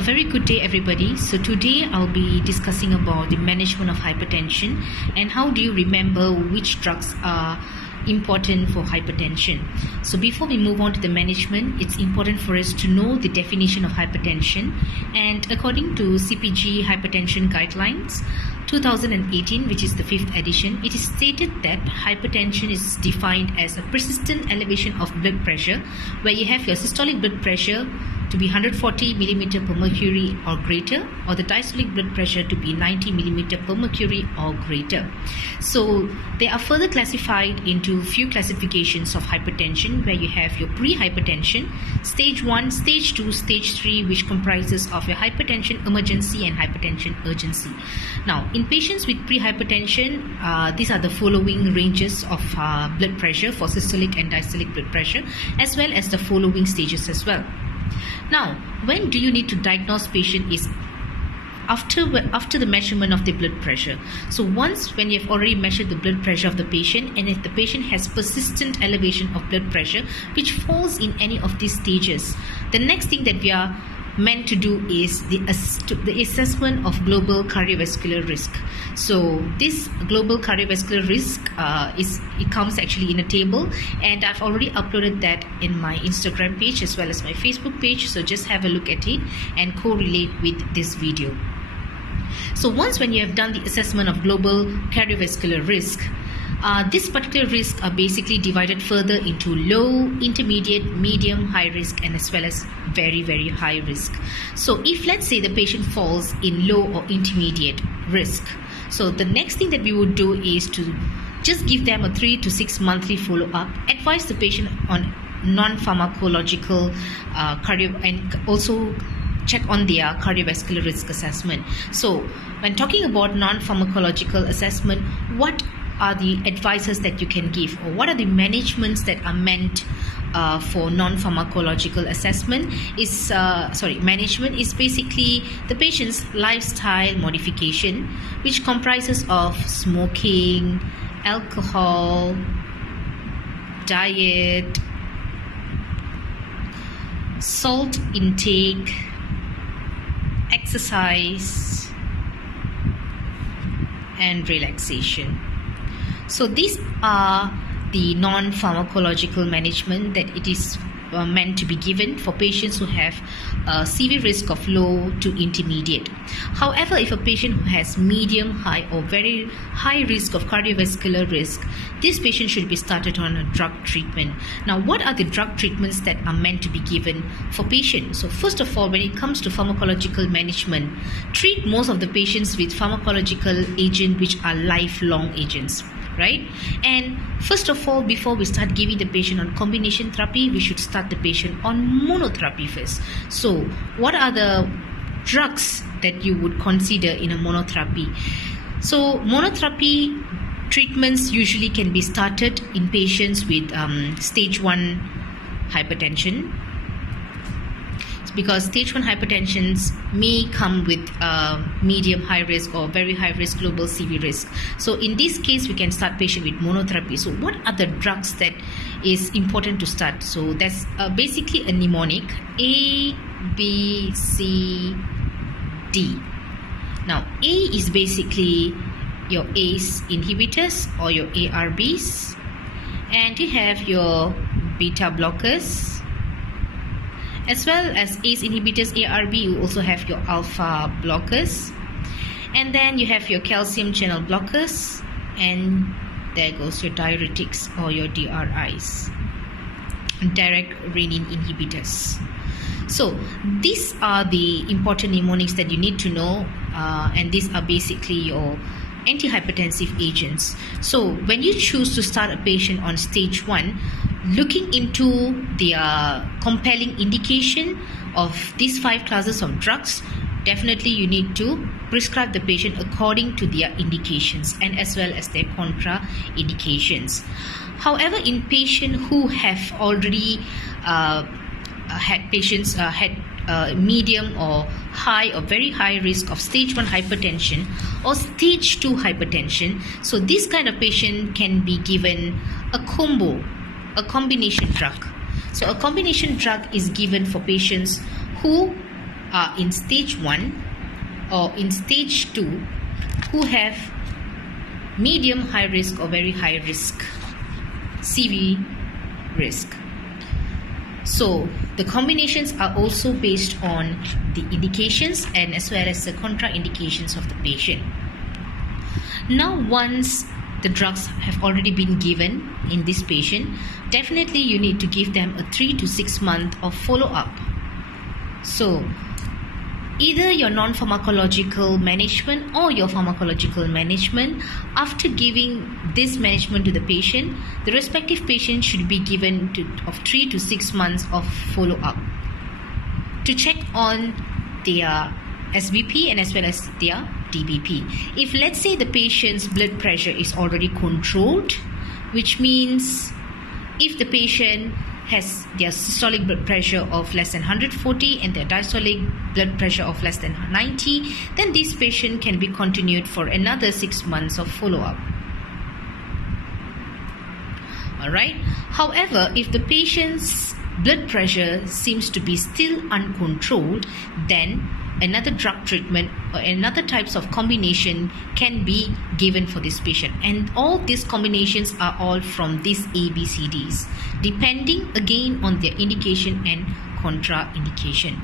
A very good day, everybody. So today I'll be discussing about the management of hypertension and how do you remember which drugs are important for hypertension. So before we move on to the management, it's important for us to know the definition of hypertension. And according to CPG Hypertension Guidelines 2018, which is the 5th edition, it is stated that hypertension is defined as a persistent elevation of blood pressure where you have your systolic blood pressure to be 140 millimeter per mercury or greater, or the diastolic blood pressure to be 90 millimeter per mercury or greater. So they are further classified into few classifications of hypertension, where you have your pre-hypertension, stage 1, stage 2, stage 3, which comprises of your hypertension emergency and hypertension urgency. Now, in patients with pre-hypertension, these are the following ranges of blood pressure for systolic and diastolic blood pressure, as well as the following stages as well. Now, when do you need to diagnose patient is after the measurement of the blood pressure. So once when you have already measured the blood pressure of the patient, and if the patient has persistent elevation of blood pressure which falls in any of these stages, the next thing that we are meant to do is the assessment of global cardiovascular risk. So this global cardiovascular risk it comes actually in a table, and I've already uploaded that in my Instagram page as well as my Facebook page, so just have a look at it and correlate with this video. So once when you have done the assessment of global cardiovascular risk, this particular risks are basically divided further into low, intermediate, medium, high risk, and as well as very, very high risk. So if let's say the patient falls in low or intermediate risk, so the next thing that we would do is to just give them a 3 to 6 monthly follow-up, advise the patient on non-pharmacological cardio, and also check on their cardiovascular risk assessment. So when talking about non-pharmacological assessment, what are the advices that you can give, or what are the managements that are meant for non-pharmacological assessment is management is basically the patient's lifestyle modification, which comprises of smoking, alcohol, diet, salt intake, exercise, and relaxation. So these are the non-pharmacological management that it is meant to be given for patients who have a severe risk of low to intermediate. However, if a patient who has medium, high, or very high risk of cardiovascular risk, this patient should be started on a drug treatment. Now, what are the drug treatments that are meant to be given for patients? So first of all, when it comes to pharmacological management, treat most of the patients with pharmacological agents which are lifelong agents, right? And first of all, before we start giving the patient on combination therapy, we should start the patient on monotherapy first. So what are the drugs that you would consider in a monotherapy? So monotherapy treatments usually can be started in patients with stage 1 hypertension, because stage 1 hypertensions may come with medium high risk or very high risk global CV risk. So in this case, we can start patient with monotherapy. So what are the drugs that is important to start? So that's basically a mnemonic: A, B, C, D. Now A is basically your ACE inhibitors or your ARBs, and you have your beta blockers. As well as ACE inhibitors, ARB, you also have your alpha blockers. And then you have your calcium channel blockers. And there goes your diuretics or your DRIs, direct renin inhibitors. So these are the important mnemonics that you need to know. And these are basically your antihypertensive agents. So when you choose to start a patient on stage 1, looking into their compelling indication of these 5 classes of drugs, definitely you need to prescribe the patient according to their indications and as well as their contraindications. However, in patients who have already had medium or high or very high risk of stage 1 hypertension or stage 2 hypertension, so this kind of patient can be given a combination drug. So a combination drug is given for patients who are in stage 1 or in stage 2 who have medium high risk or very high risk, CV risk. So the combinations are also based on the indications and as well as the contraindications of the patient. Now, once the drugs have already been given in this patient, definitely you need to give them a 3 to 6 month of follow-up. So either your non-pharmacological management or your pharmacological management, after giving this management to the patient, the respective patient should be given of 3 to 6 months of follow-up to check on their SBP and as well as their DBP. If let's say the patient's blood pressure is already controlled, which means if the patient has their systolic blood pressure of less than 140 and their diastolic blood pressure of less than 90, then this patient can be continued for another 6 months of follow-up. Alright. However, if the patient's blood pressure seems to be still uncontrolled, then another drug treatment or another types of combination can be given for this patient, and all these combinations are all from these ABCDs, depending again on their indication and contraindication.